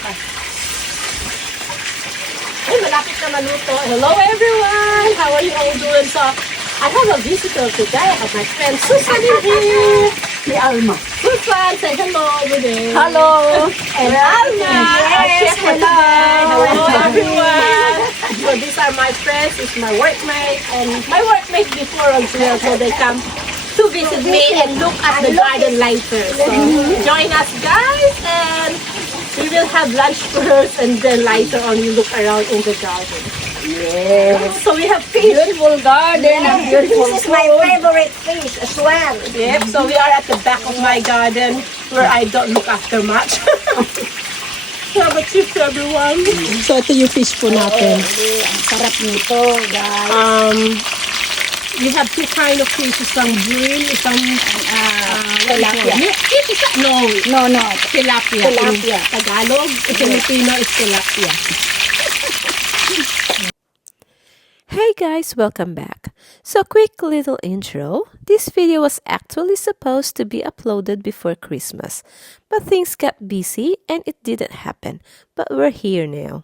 Ay, malapit na maluto. Hello everyone! How are you all doing? So, I have a visitor today. I have my friend Susan in here. Si Alma. Susan, say hello over there. Hello. And Alma, our chef for today. Hello everyone. So these are my friends. It's my workmate and my workmate before as well. So they come to visit me and look at the garden later. So join us guys and we will have lunch first and then later on you look around in the garden. Yes. So we have fish. Beautiful garden and beautiful This is my food. favorite fish as well. Yep, so we are at the back of my garden where I don't look after much. Have a tip to everyone. So ito yung fish po natin. Ang sarap nito, guys. We have two kind of fish, isang grill, isang Tilapia. No, No. tilapia. Tilapia. In Tagalog, in Filipino is tilapia. Hey guys, welcome back. So quick little intro. This video was actually supposed to be uploaded before Christmas, but things got busy and it didn't happen. But we're here now.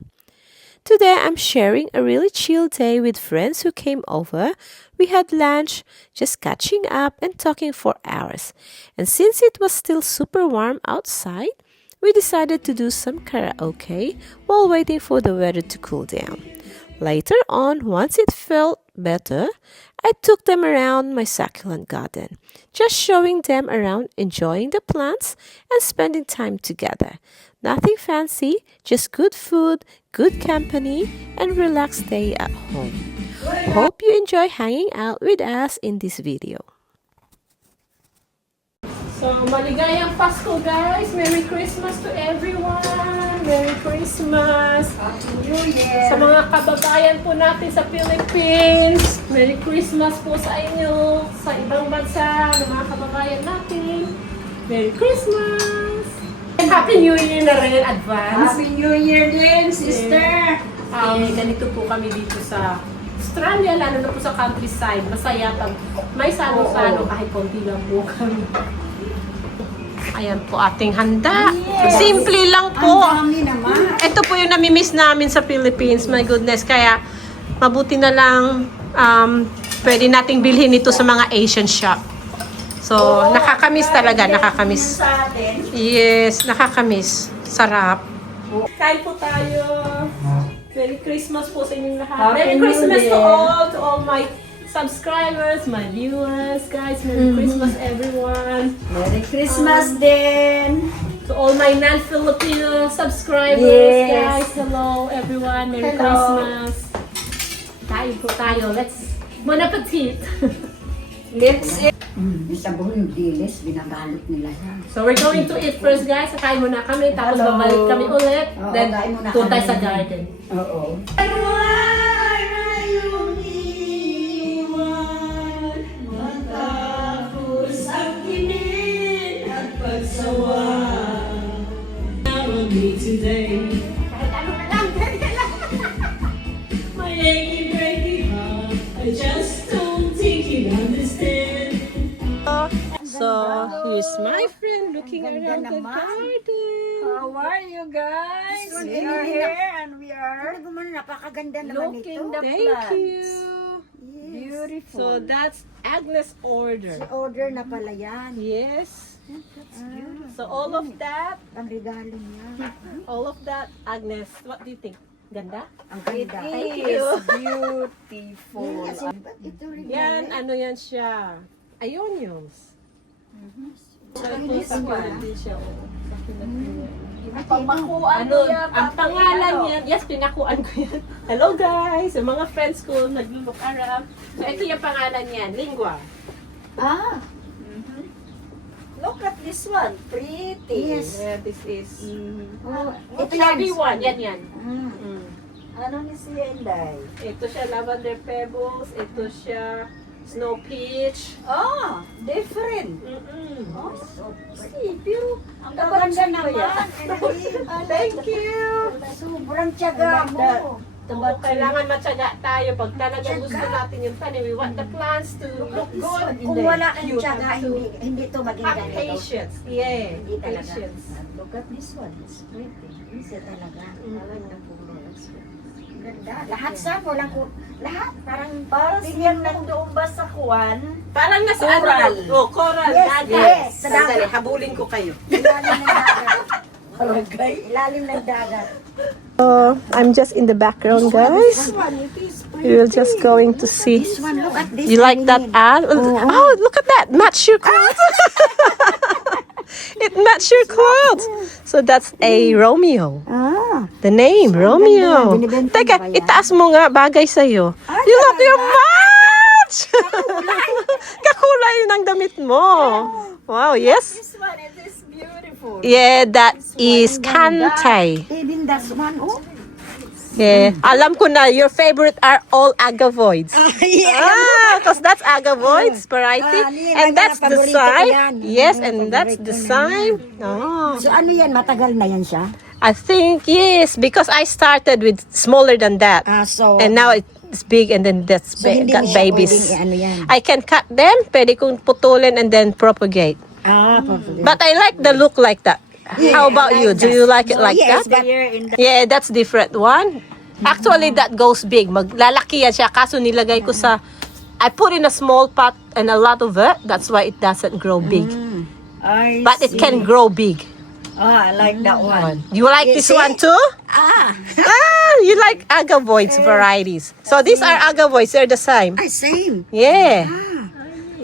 Today I'm sharing a really chill day with friends who came over. We had lunch, just catching up and talking for hours. And since it was still super warm outside, we decided to do some karaoke while waiting for the weather to cool down. Later on, once it felt better, I took them around my succulent garden, just showing them around, enjoying the plants, and spending time together. Nothing fancy, just good food, good company, and relaxed day at home. Hope you enjoy hanging out with us in this video. So, maligayang Pasko guys! Merry Christmas to everyone! Merry Christmas! New Year. Sa mga kababayan po natin sa Philippines, Merry Christmas po sa inyo! Sa ibang bansa, ng mga kababayan natin, Merry Christmas! And Happy New Year na rin, advance! Happy New Year din, sister. Ganito po kami dito sa Australia, lalo na po sa countryside. Masaya pag may salo-salo kahit konti lang po kami. Ayan po ating handa. Yes. Simple lang po. Ang dami naman. Ito po yung namimiss namin sa Philippines. My goodness. Kaya mabuti na lang pwede nating bilhin ito sa mga Asian shop. So, nakakamiss talaga. Nakakamiss. Sa atin. Yes, nakakamiss. Sarap. Kain po tayo. Merry Christmas po sa inyong lahat. Happy Merry New Christmas Year. to all my subscribers, my viewers, guys. Merry Christmas, everyone. Merry Christmas din. To all my non-Filipino subscribers, Yes. guys. Hello, everyone. Merry Hello. Christmas. Kain po tayo. Bon appetit. Let's eat. Yung sabon, yung dilis, binabalot nila yan. So, we're going to eat first, guys. Kain muna kami, tapos Hello. babalik kami ulit. Oo, Then, kain muna doon tayo kami. sa garden. Oo. Kahit ano na lang, My achy, breaky heart, I just don't think you understand. So, here's my friend looking Ang around ganda the naman. garden. How are you guys? We are here and we are napakaganda naman Looking ito. Thank you. Beautiful. So, that's Agnes' order. Order na pala yan. Yes. That's beautiful. So, all of that, Ang regalo niya. Agnes, what do you think? Ganda? Ang ganda. Thank you. Beautiful. Yes, ito rin Yan, ano yan siya? Ioniums. So, ito sa Philadelphia. Sa Philadelphia. Ano, ang pangalan niya, yes, pinakuan ko yan. Hello guys, yung mga friends ko, nag-look around. So, ito yung pangalan niya, Lingua. Ah. Look at this one. Pretty. Yes. Yeah, this is Oh, ito chubby yan. one, yan. Mm. Mm. Ano ni si Enday? Ito siya lavender pebbles, ito siya snow peach. Oh, different. Mm-mm. Oh, so pretty. Pero ang ganda naman. Thank you! Sobrang tiyaga mo. Oo, kailangan matyaga tayo. Pag talaga gusto natin yung tanim, we want the plants to look good. Kung wala kang tiyaga, hindi to maging Have ganito. patience. Yeah, Hindi talaga. patience. Look at this one. It's pretty. Isa talaga. Ganda. Lahat sa walang lahat parang Siyan nandoon ba sa kuwan? Parang nasa Coral. coral. Yes, dagat. yes, sa Sandali, dagat. habulin ko kayo. ilalim ng dagat. Palagay. Ilalim ng dagat. I'm just in the background, guys. We're just going to see. This one, look at this. You like that, Al? Oh, look at that. Match your quilt. It matched your quilt. So that's a Romeo. Ah. The name, Romeo. Binibenta mo Teka, ba yan? itaas mo nga. Bagay sa'yo. You love your match! Kakulay ng damit mo. Wow, yes? This one, it is beautiful. Yeah, that is Kantay. Even that one, oh. Yeah. Alam ko na, your favorite are all agavoids. Because that's agavoids variety. And that's the sign. Yes, and that's the sign. Oh. So ano yan, matagal na yan siya? I think, yes, because I started with smaller than that. So, And now it's big and then that's so hindi mo got siya babies. pwedeng ano yan. I can cut them, pwede kong putulin and then propagate. But I like the look like that. How about you? Do you like it like yes, that? but Yeah, that's different one. Actually, that goes big. Maglalaki yan siya. Kaso nilagay ko sa... I put in a small pot and a lot of it. That's why it doesn't grow big. But it can grow big. I like that one. You like this one too? You like agavoids varieties. So these are agavoids. They're the same. same. Yeah.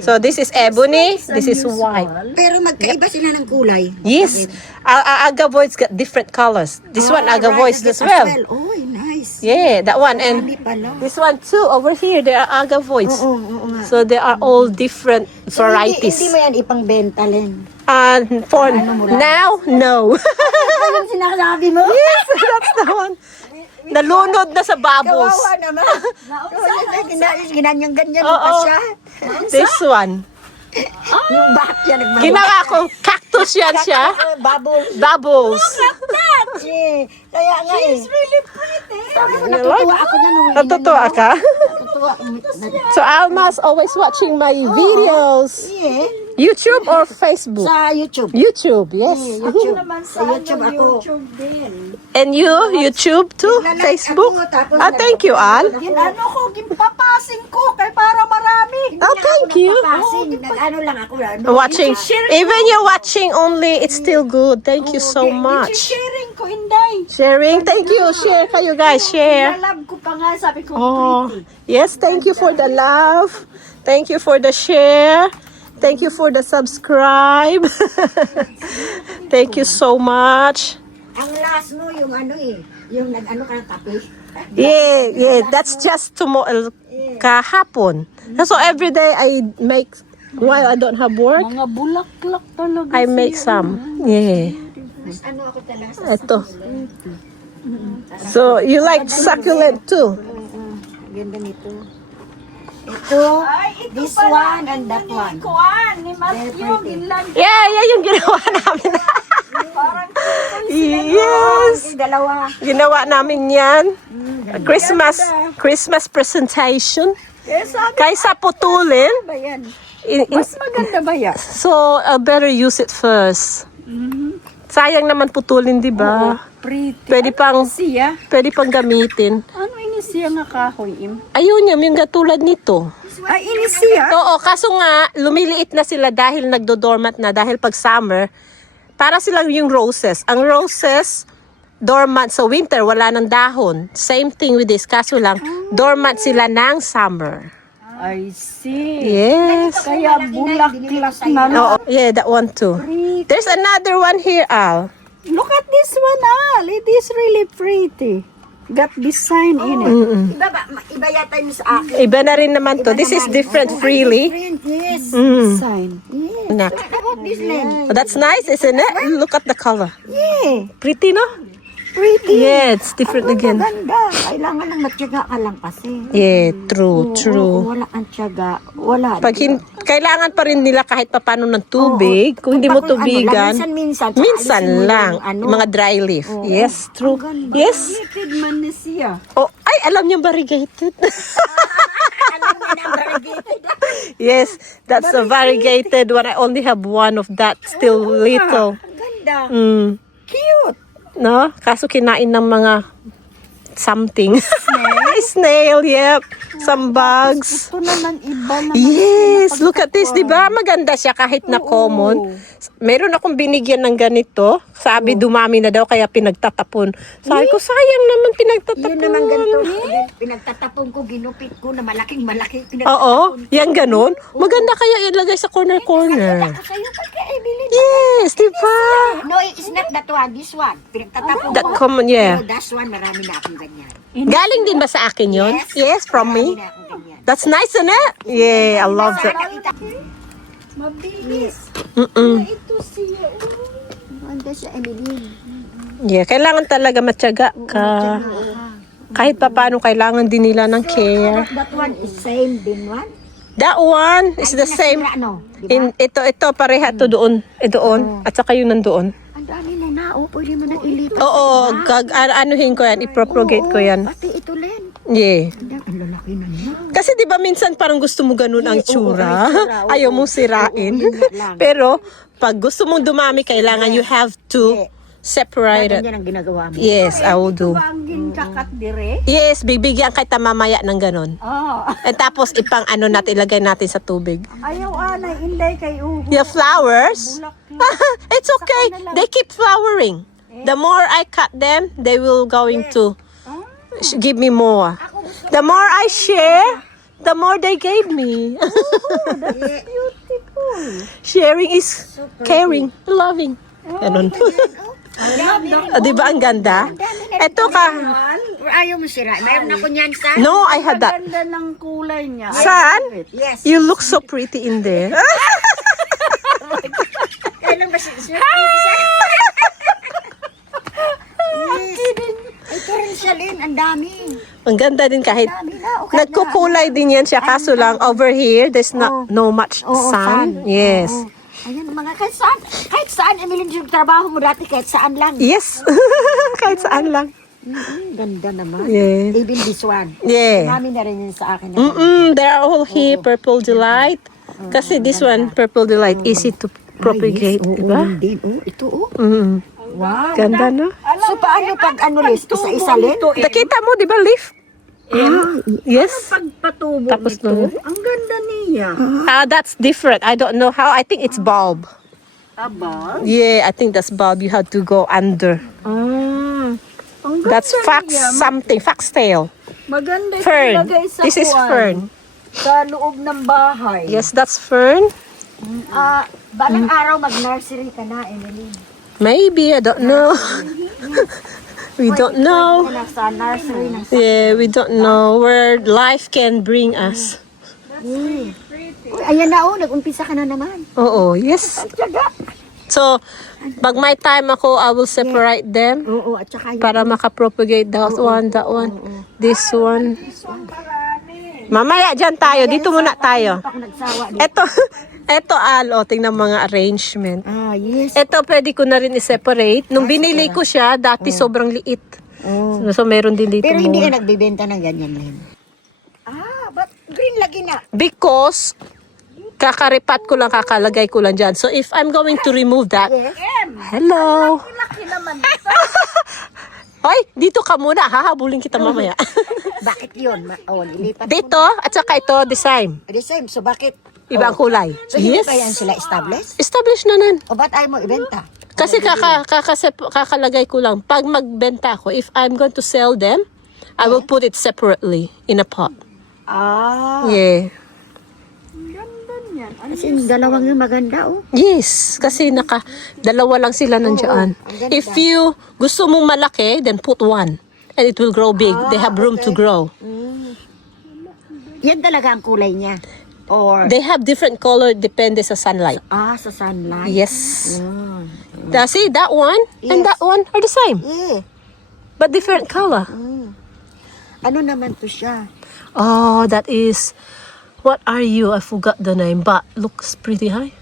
So this is ebony. This is white. Pero magkaiba sila ng kulay. Yes. Agavoids got different colors. This one agavoids as well. Oh, nice. Yeah, that one. Hindi And pala. this one too. Over here, there are agavoids. Oo nga. So they are all different So, varieties. Hindi mo yan ipangbenta, Len. And for now, no. Ano yung sinasabi mo? Yes, that's the one. Nalunod na sa bubbles. Kawawa naman. Ginanyang-ganyan mo Oo. pa siya. This one. Yung bakit yan nagbabawa? Ginawa ko, cactus yan siya. Bubble. Bubbles. Yeah. Kaya nga eh. She's really pretty. Sabi ko, You natutuwa like? ako na nung Natutuwa ka? Natutuwa. So Alma's always watching my videos. Yeah. YouTube or Facebook? Sa YouTube. YouTube, yes. YouTube. Sa YouTube ako. And you, YouTube too? Facebook? Thank you, Al. Ano ko, gimpapasing ko kay para marami. Oh, thank you. Nag-ano lang ako. Watching. Even you're watching only, it's still good. Thank you so much. Sharing ko, Inday. Sharing. Thank you. Share kayo guys. Share. Nalab ko pa nga, sabi ko, Oh, pretty. yes. Thank you for the love. Thank you for the share. Thank you for the subscribe. Thank you so much. Ang last mo yung ano eh. Yung nag-ano ka ng kape. Yeah. That's just tomorrow. Kahapon. So every day I make, while I don't have work, Mga bulaklak talaga. I make some. Yeah. Mas ano ako talaga sa Ito. So you like succulent too? ganda nito. Ito, this one and that one. Kuan, ni Matthew, ginlan. Yeah, yung ginawa namin. Yes. Yung dalawa. Ginawa namin yan. Christmas presentation. Kaysa putulin. Ba yan? Mas Maganda ba yan? So, better use it first. Sayang naman putulin, di ba? Pretty. Pwede pang gamitin. Ano ini siya nga kahoy, Im? Ayun yung katulad nito. Ay, ini siya? Oo, kaso nga, lumiliit na sila dahil nagdo-dormant na, dahil pag summer, para silang yung roses. Ang roses, dormant sa winter, wala ng dahon. Same thing with this, kaso lang, dormant sila ng summer. I see. Yes. Kaya bulaklak na. Oo, yeah, that one too. There's another one here, Al. Look at this one, Al. It is really pretty. Got design in it. Iba yata yung sa akin. Iba na rin naman to. This is different freely. Yes. Design. Nak. About this land. Oh, that's nice, isn't it? Look at the color. Yeah. Pretty, no? Pretty. Yeah, it's different again. Ganda. Kailangan lang matyaga ka lang kasi. Yeah, true. Oo, wala kang tiyaga. Wala. Kailangan pa rin nila kahit papano ng tubig. Kung hindi mo tubigan, minsan lang. Mga dry leaf. Yes, true. Yes. Variegated man ni siya. Oh, ay, alam niyo variegated. Alam mo na variegated. Yes, that's a variegated one. I only have one of that, still little. Ang ganda. Mm. Cute. no? Kaso kinain ng mga something. Snail, yep. Some bugs. Ito naman iba naman. Yes, look at this, di ba? Maganda siya kahit na common. Meron akong binigyan ng ganito. Sabi, dumami na daw, kaya pinagtatapon. Sabi ko, sayang naman pinagtatapon. Yun naman ganito. Pinagtatapon ko, ginupit ko na malaki. Oo, yan ganun. Maganda kaya ilagay sa corner-corner. Sa'yo pa kay Emily. Yes, di ba? No, it's not that one. This one. Pinagtatapon That ko. common, yeah. No, that's one. Marami na akong ganyan. Galing din ba sa akin yun? Yes, from Marami me. na akong ganyan. That's nice, isn't it? Yeah, I love that. Mabilis. Mm-mm. Ito siya. Maganda siya, Emily. Yeah, kailangan talaga matyaga ka. Kahit pa paano, kailangan din nila ng care. That one is same din one. That one is the same. Ano? Ito, pareha to doon. Doon. At saka yung nandoon. Ang dami mo na. O, pwede mo na ilipat. Oo, anuhin ko yan, ipropagate ko yan. Pati ito, Len. Yeah. Ang lalaki na niya. Kasi di ba minsan parang gusto mo ganun ang tsura. Ayaw mong sirain. Oo, yun nga lang. Pero pag gusto mong dumami, kailangan you have to separate it. Ganyan ang ginagawa mo. Yes, I will do. Ang ginkakat dire. Yes, bibigyan kita mamaya ng ganun. Oh. At tapos ipang ano natin, ilagay natin sa tubig. Ayaw anay, inday kay uho. Your flowers? Bulak It's okay. They keep flowering. The more I cut them, they will going to give me more. The more I share, the more they gave me. Beautiful. Sharing is caring, loving. Ganun. Di ba ang ganda? Eto ka. Ayaw mo sira. Mayroon ako niyan sa... No, I had that. Ganda ng kulay niya. Son, Yes. you look so pretty in there. Kailan ba siya? Yes. Ito rin siya, Len. Ang dami. Ang ganda din kahit Dami na. Okay nagkukulay din yan siya. Kaso lang over here, there's not no much sun. Yes. Ayan, mga kahit saan, Emily, yung trabaho mo dati, kahit saan lang. Yes. Kahit saan lang. Ganda naman. Yeah. Even this one. Yeah. Marami na rin yun sa akin. They're all here, Purple Delight. Kasi this one, Purple Delight, easy to propagate, di ba? Din. Oh, ito, oh. Wow. Ganda, no? So, paano pag ano, Liz? Isa-isa, Len? Nakita mo, di ba, leaf? Yes. Pagpatubo Tapos nito. nun. Ang ganda niya. That's different. I don't know how. I think it's bulb. Aba. Yeah, I think that's bulb. You have to go under. Ang ganda That's fox niya. something, foxtail. Maganda Fern. ilagay sa This is kuwan. fern. Sa loob ng bahay. Yes, that's fern. Balang araw, mag-nursery ka na, Emily. Maybe, I don't know. We don't know. Sa nursery ng Yeah, we don't know where life can bring us. Uy, ayan na, oh. Nag-umpisa ka na naman. Oo, yes. So, pag may time ako, I will separate them Oo, at saka yung... para makapropagate that one, this one. Mamaya dyan tayo. Dito muna tayo. Ako nagsawa. Eto tingnan mga arrangement. Yes. Ito pwede ko na rin i-separate. Nung binili ko siya, dati sobrang liit. Oh. So, meron din dito Pero hindi more. ka nagbibenta ng ganyan, Len. Ba't green lagi na? Because, kakaripat ko lang, kakalagay ko lang dyan. So, if I'm going to remove that, hello. Laki naman. Hoy, dito ka muna. Hahabulin kita mamaya. Bakit yun? Nilipat Dito, at saka ito, design. The same. So, bakit? Ibang kulay. So, hindi Yes. kaya sila established? Established na nan. O ba't ayaw mo ibenta? Kasi kakalagay ko lang. Pag magbenta ako, if I'm going to sell them, I will put it separately in a pot. Yeah. Ganda niyan. Kasi yung dalawang yung maganda, oh. Yes, kasi dalawa lang sila nandiyan. If you gusto mong malaki, then put one. And it will grow big. They have room to grow. Yan talaga ang kulay niya. Or, They have different color depende sa sunlight. sa sunlight. Yes. Mm. See, that one and Yes. that one are the same. Yeah. But different color. Ano naman to siya? Oh, that is... What are you? I forgot the name, but looks pretty high.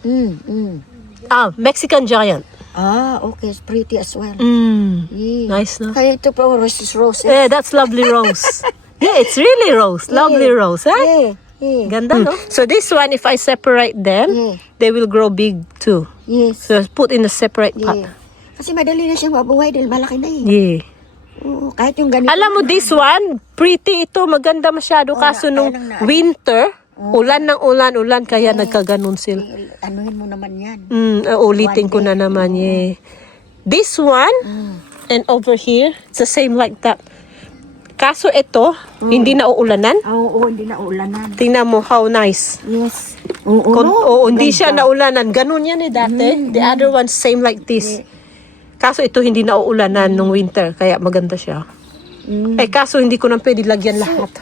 Mexican giant. Okay. It's pretty as well. Yeah. Nice, no? Kaya ito po, roses. Yeah, that's lovely rose. Yeah, it's really rose. Lovely rose, eh? Yeah. Yeah. Ganda, no? So this one, if I separate them, Yeah. they will grow big too. Yes. So put in a separate pot. Yeah. Kasi madali na siyang mabuhay dahil malaki na eh. Yeah. Oo, kahit yung ganito. Alam mo, this one, pretty ito, maganda masyado. Kaso nung winter, ulan ng ulan, kaya nagkaganon sila. Anuhin mo naman yan. Ulitin ko na naman, yeah. This one, and over here, it's the same like that. Kaso ito, hindi na uulanan. Oo, hindi na ulanan. Tingnan mo, how nice. Yes. Oo, Hindi siya naulanan. Ganun yan dati. The other one, same like this. Kaso ito, hindi na uulanan nung winter, kaya maganda siya. Kaso hindi ko nang pwede lagyan lahat.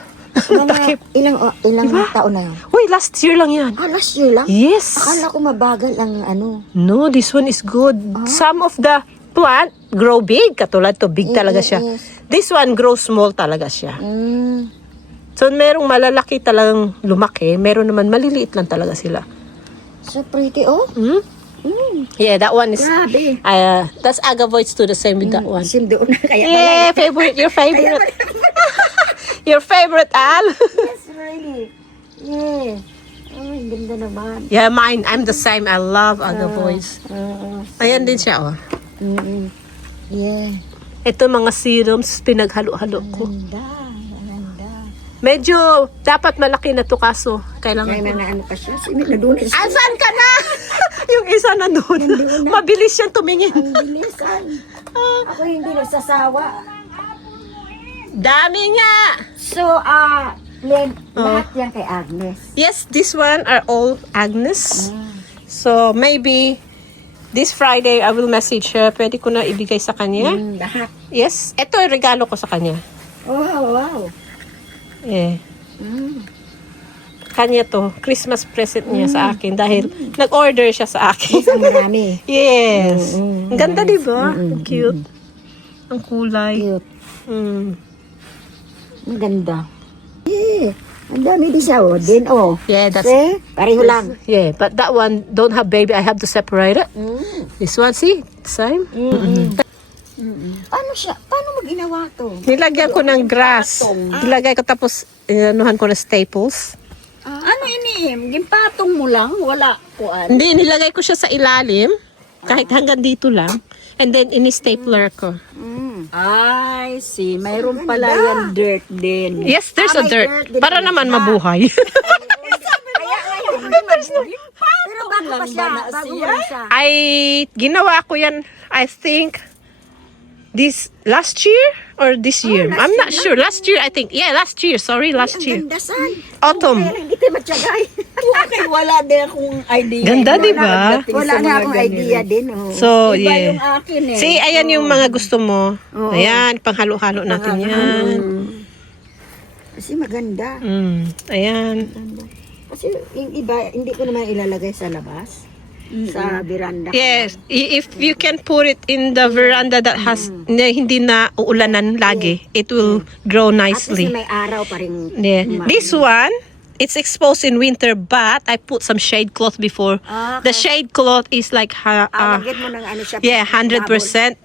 Ilang taon na yun? Uy, last year lang yan. Last year lang? Yes. Akala ko mabagal ang ano. No, this one is good. Some of the plant grow big. Katulad to, big talaga siya. This one grows small talaga siya. So, merong malalaki talagang lumaki. Meron naman maliliit lang talaga sila. So pretty, oh. Yeah, that one is... Grabe. That's agavoids too, the same with that one. Sim doon na kaya Yeah, favorite. Your favorite. Your favorite, Al. Yes, really. Yeah. Oh, ang ganda naman. Yeah, mine. I'm the same. I love agavoids. Ayan din siya, oh. Yeah. Ito mga serums, pinaghalo-halo ko. Ganda. Medyo dapat malaki na to kaso kailangan Kaya na ano pa siya. Nadunan siya. Asan ka na? Yung isa na doon. Mabilis siyang tumingin. Ang bilisan. Ako hindi nagsasawa. Dami nga. So, Len, lahat yan kay Agnes. Yes, this one are all Agnes. So maybe this Friday I will message her. Pwede ko na ibigay sa kanya. Lahat. Yes, ito regalo ko sa kanya. Wow. Eh. Kanya to, Christmas present niya sa akin dahil nag-order siya sa akin. Ang marami. Yes. Ang ganda, di ba? Ang cute. Ang kulay. Cute. Mm. Ang ganda. Yeah. Ang dami din siya, oh. Din, oh. Yeah, that's... See? Pareho lang. Yeah, but that one don't have baby. I have to separate it. This one, see? Same. Paano siya? Paano mo ginawa to? Nilagyan ko ng grass. Nilagay ko tapos inanuhan ko na staples. Ano iniim? Gimpatong mo lang? Wala kuan. Hindi, nilagay ko siya sa ilalim. Kahit hanggang dito lang. And then, ini-stapler ko. I see. Mayroon pala yan dirt din. Yes, there's a may dirt. dirt din Para pala naman siya. mabuhay. Pero bago pa siya. Bago mo lang siya. Ginawa ko yan, I think, this last year or this year? I'm not sure. Last year, I think. Yeah, last year. Sorry, last year. Ang ganda, san? Autumn. Hindi tayo matiyagay. Okay, wala din akong idea. Ganda, di ba? Wala nga akong idea din, oh. So, Iba yeah. yung akin eh. See, ayan yung mga gusto mo. Ayan, panghalo-halo natin yan. Kasi maganda. Ayan. Kasi yung iba, hindi ko naman ilalagay sa labas. Sa veranda. Yes, if you can put it in the veranda that has hindi na uulanan lagi, it will grow At least nicely. may araw pa rin. Yeah. This one, it's exposed in winter, but I put some shade cloth before. The shade cloth is like Lagyan mo ng ano siya. yeah, 100%.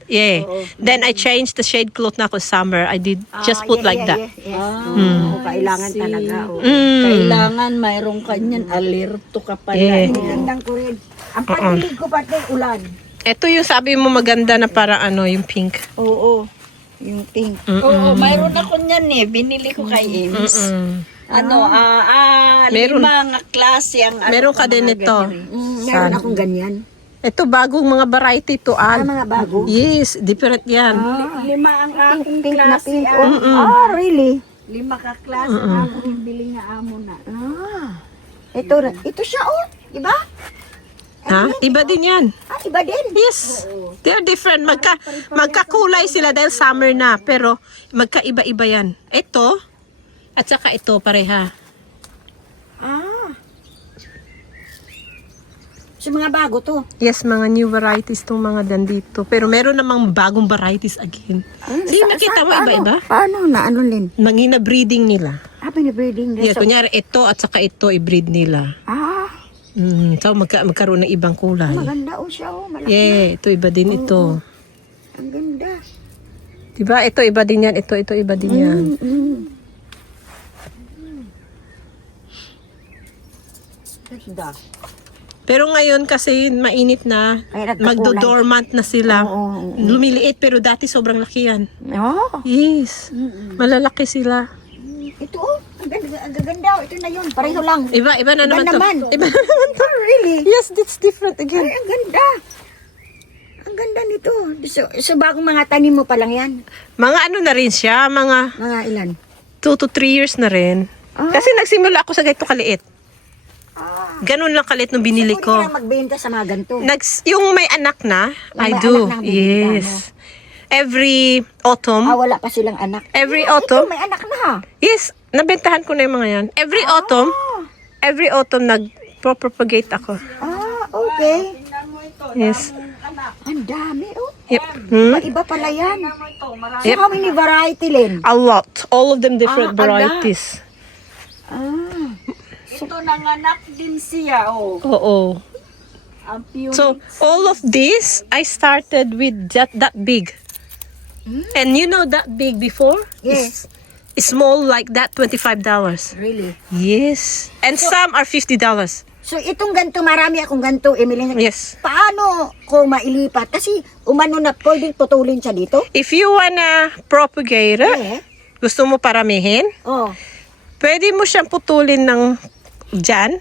Yeah. Then I changed the shade cloth na ko summer. I did just put like that. Yes. Oo, kailangan talaga. Oh. Kailangan mayroong kanyan. Alerto ka pala. Yeah. Gandang ko rin. Ang pagpilig ko pati ulan. Ito yung sabi mo maganda na para ano, yung pink. Oo. Yung pink. Oo, mayroon ako niyan eh. Binili ko kay Ames. Ano, Meron. lima nga klase ang Meron ka din ito. Meron akong ganyan. Ito bagong mga variety to Mga bago. Yes, different yan. Lima ang aking Pink na klase. pink. Really? Lima ka klase ang akong bili nga amo na. Ito siya, oh. Diba? Ha? Iba din yan. Iba din. Yes. They're different. Magkakulay sila dahil summer na. Pero magkaiba-iba yan. Ito, at saka ito pareha. So, mga bago to. Yes, mga new varieties tong mga dandito. Pero meron namang bagong varieties again. See, makita mo iba-iba? Paano na ano Lin? Mangina breeding nila. Pinabreeding Yeah, kunyari ito at saka ito i-breed nila. So magkaroon ng ibang kulay. Maganda siya, oh. Malaki. Yeah, ito iba din ito. Ang ganda. Diba? Ito iba din yan. Ito iba din yan. Ganda. Pero ngayon kasi mainit na, Kaya nagkakulay. magdo-dormant na sila. Oo. Lumiliit pero dati sobrang laki yan. Oh. Yes. Malalaki sila. Ito oh, ang gaganda. Ito na yun, pareho lang. Iba na naman to. naman. Iba na naman to. Really? Yes, that's different again. Ay, ang ganda. Ang ganda nito. So bagong mga tanim mo pa lang yan? Mga ano na rin siya, mga Mga ilan? 2 to 3 years na rin. Kasi nagsimula ako sa ganito kaliit. Ganun lang kaliit nung binili Pwede ko. ka magbenta sa mga ganito. Yung may anak na, Yung I may do. anak na binibenta Yes. Every autumn. Wala pa silang anak. Every Ito, autumn. may anak na ha. Yes, nabentahan ko na yung mga yan. Every autumn nag-propagate ako. Okay. Yes. Ang dami oh. Yep. Hmm? Iba pala yan. So Yep. how many variety, Lynn? A lot. All of them different ala. varieties. Ito nanganak din siya, oh. Oo. Ang pure. So, all of this, I started with that big. And you know that big before? Yes. It's small like that, $25. Really? Yes. And some are $50. So itong ganito, marami akong ganito, Emily. Yes. Paano ko mailipat? Kasi umano na, pwedeng putulin siya dito? If you wanna propagate it, Eh. gusto mo paramihin, Oh. pwede mo siyang putulin ng dyan.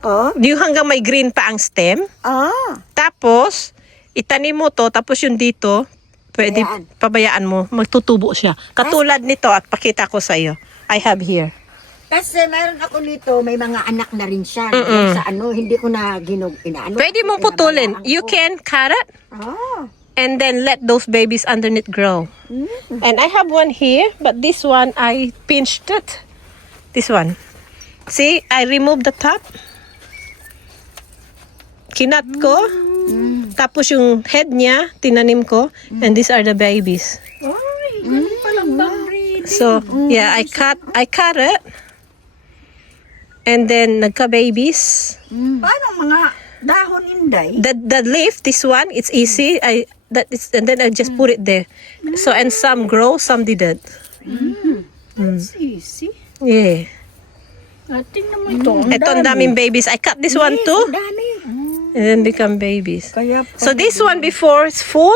Oh. Yung hanggang may green pa ang stem. Ah. Tapos, itanim mo to, tapos yung dito, pwede pabayaan mo, magtutubo siya. Katulad nito, at pakita ko sa iyo. I have here. Kasi meron ako nito, may mga anak na rin siya. Sa ano, hindi ko na inaano. Pwede mo putulin. You can cut it, Ah. and then let those babies underneath grow. And I have one here, but this one, I pinched it. This one. See, I removed the top. Kinat ko. Tapos yung head niya, tinanim ko. And these are the babies. So, yeah, I cut it. And then, nagka-babies. Paano mga dahon, Inday? The leaf, this one, it's easy. And then I just put it there. So, and some grow, some didn't. Easy. Yeah. Tingnan mo ito. Ito, ang daming babies. I cut this one too. Dami. And then become babies. Kaya, So, this one before, it's full.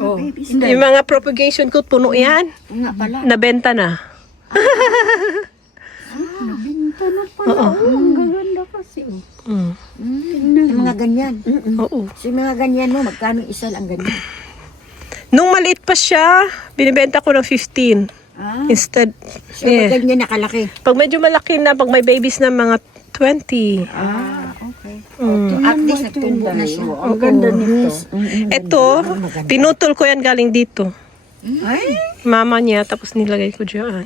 oh, Inday. Yung mga propagation ko, puno yan. Nga pala. Nabenta na. Ang gaganda kasi, oh. Yung mga ganyan. Oo. So yung mga ganyan mo, magkano isa lang ganyan? Nung maliit pa siya, binibenta ko ng 15. Instead, So ganyan nakalaki. pag medyo malaki na, pag may babies na mga 20. Okay. At least nagtumbo na siya. Ang ganda nito. Ito, pinutol ko yan galing dito. Ay, Mama niya, tapos nilagay ko dyan.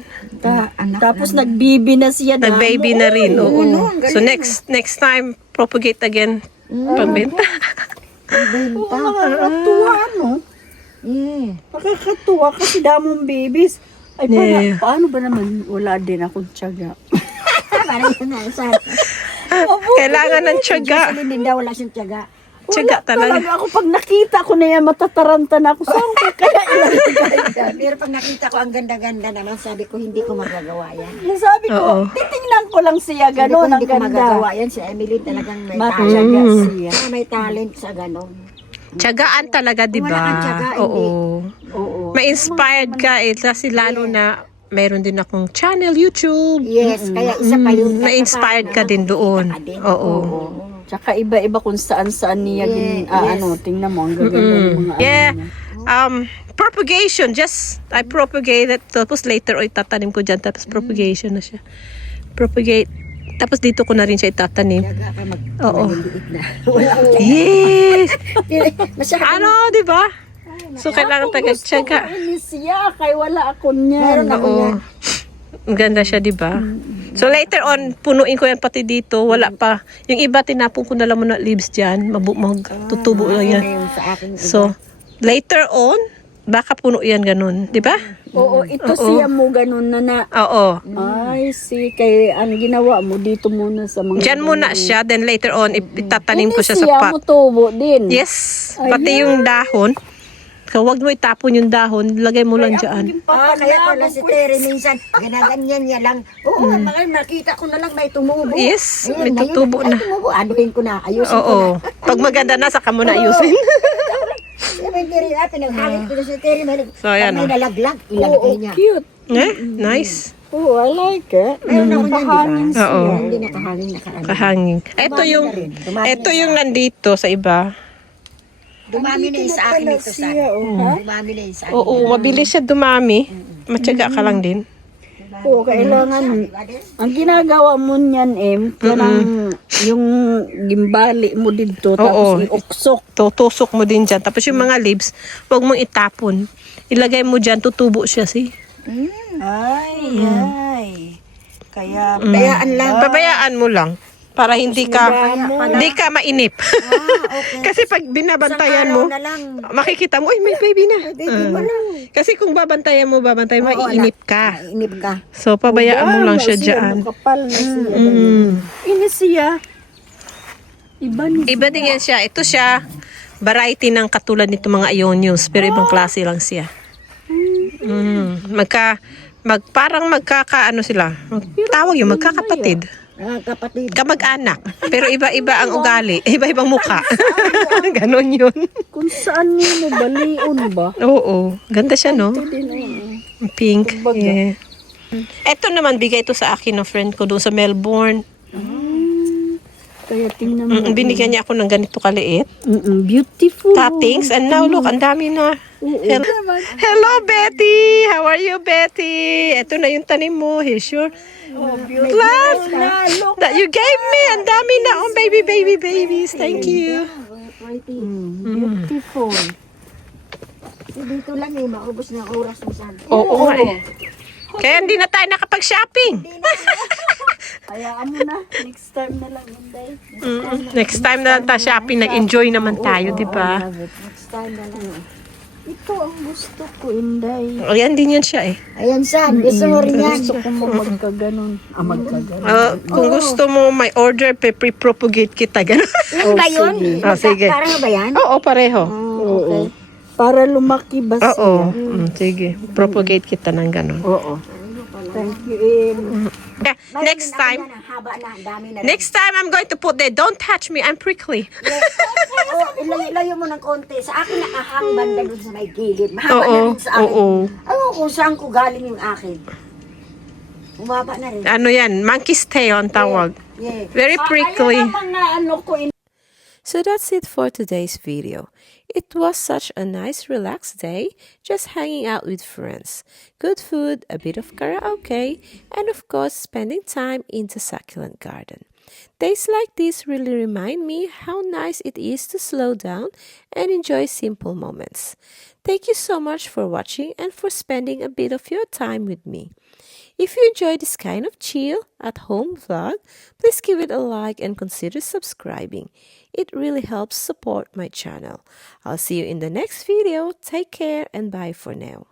tapos nagbibi na siya. Nag-baby na rin, oo. So next time, propagate again. Pagbenta. Nakakatuwa, no? Yeah. Nakakatuwa kasi damong babies. Ay, Yeah. paano ba naman wala din akong tiyaga? Parang yun nga. Kailangan ng tiyaga. Sa Linda, wala siyang tiyaga. Tiyaga talaga. Talaga ako, pag nakita ko na yan, matataranta na ako. Saan ko kaya ilalagay? Pero pag nakita ko ang ganda-ganda naman, sabi ko, hindi ko magagawa yan. Sabi Oo. ko, titingnan ko lang siya, Sabi ko, gano'n ang hindi ko magagawa ganda. yan. Si Emily talagang may Matiyaga talent. siya. May talent sa gano'n. Tiyagaan talaga, di Kung wala ba? kang tiyaga, hindi. Oo. Oo. Ma-inspired ka eh. Kasi lalo na mayroon din akong channel, YouTube. Yes, kaya isa pa yun. Na-inspired ka din doon. Oo. Tsaka iba-iba kung saan-saan niya tingnan mo, ang gaganda ng mga Yeah. ano niya. Propagation. Just, I propagate it. Tapos later, itatanim ko dyan. Tapos propagation na siya. Propagate. Tapos dito ko na rin siya itatanim. Tiyaga ka Oo. mag-liit na. Wala akong Yes! Masyadong Ano, di ba? So, kailangan taga-tiyaga. Ini siya, kay wala ako niyan. Meron ako Oo. yan. Ang ganda siya, di ba? So, later on, punuin ko yan pati dito. Wala pa. Yung iba, tinapon ko na lang muna leaves dyan. Magtutubo lang yan. Yung sa akin. So, later on, baka puno yan ganun. Di ba? Oo, ito siya mo ganun na. Oo. Ay, kay ang ginawa mo dito muna sa mga... Diyan muna siya. Then later on, itatanim ko siya sa siya pot. mo tubo din. Yes. Pati yung dahon. ka, huwag mo itapon yung dahon, lagay mo lang dyan. Kaya pala si Terry minsan, ginaganyan niya lang. Oo, mga nakita ko na lang may tumubo. Yes, Ayun, may ngayon, tutubo ay, na. tumubo, anuhin ko na, ayusin ko na. Oo. Pag maganda na, saka mo na ayusin. May Terry, pinaghangit ko na si Terry. So, ayan, May oh. nalaglag, ilagay niya. Cute. Nice. Oh, I like it. Ayun ako niyan, di ba? Oo. Hindi nakahangin, nakaano. Kahangin. Ito yung nandito sa iba. Dumami na yung sa akin ito, San. Siya, oh. Dumami na yung sa akin. Oo, mabilis siya dumami. Matyaga ka lang din. Oo, kailangan. Ang ginagawa mo niyan, kanang yung gimbali mo dito, tapos iuksok. Tutusok mo din dyan. Tapos yung mga leaves, huwag mong itapon. Ilagay mo dyan, tutubo siya, Ay. Kaya, Bayaan lang. Pabayaan mo lang. Para hindi ka mainip. Kasi pag binabantayan mo, na lang. makikita mo, ay may baby na. Kasi kung babantayan mo, maiinip ka. Inip ka. So, pabayaan mo lang siya dyan. Kapal na siya. Ini siya. Iba ni Iba din yan siya. Ito siya, variety ng katulad nito mga Ionios, pero ibang klase lang siya. Parang magkakaano sila. Tawag yung magkakapatid. Kapatid. Kamag-anak. Pero iba-iba ang ugali. Iba-ibang muka. Ganon yun. kung saan niyo mo balion ba? Oo. Ganda siya, no? Pink. Yeah. Ito naman, bigay ito sa akin ng friend ko doon sa Melbourne. Kaya tingnan mo. Binigyan niya ako ng ganito kaliit. Beautiful. Cuttings. And now, look, ang dami na. Hello, Betty! How are you, Betty? Ito na yung tanim mo. Here's your plant that you gave me. Ang dami na. Oh, babies. Thank you. Beautiful. Dito lang maubos na oras mo saan. Oo nga eh. Kaya hindi na tayo nakapag-shopping. Kaya mo na. Next time na lang, Inday. Next time na lang tayo shopping, nag-enjoy naman tayo, di ba? Next time na lang. Ito ang gusto ko, Inday. Ayan din yan siya eh. Ayan saan, gusto mo rin yan. Gusto ko magkaganon. Magkaganon. Kung gusto mo may order, pre-propagate kita. Ganun. Ano ba yun? Sige. Parang ba yan? Oo, pareho. Oo. Para lumaki ba siya? Oo. Sige. Propagate kita ng ganun. Oo. Thank you, Yeah, next time. Haba na, dami na. Next time, I'm going to put there, don't touch me, I'm prickly. Ilayo mo ng konti. Sa akin nakahang banda dun sa may gilid. Mahaba na Oo, rin sa akin. oo. Ano kung saan ko galing yung akin. Bumaba na rin. Ano yan? Monkey's tail ang tawag. Yeah. Very prickly. So that's it for today's video. It was such a nice relaxed day, just hanging out with friends. Good food, a bit of karaoke, and of course spending time in the succulent garden. Days like this really remind me how nice it is to slow down and enjoy simple moments. Thank you so much for watching and for spending a bit of your time with me. If you enjoy this kind of chill at home vlog, please give it a like and consider subscribing. It really helps support my channel. I'll see you in the next video. Take care and bye for now.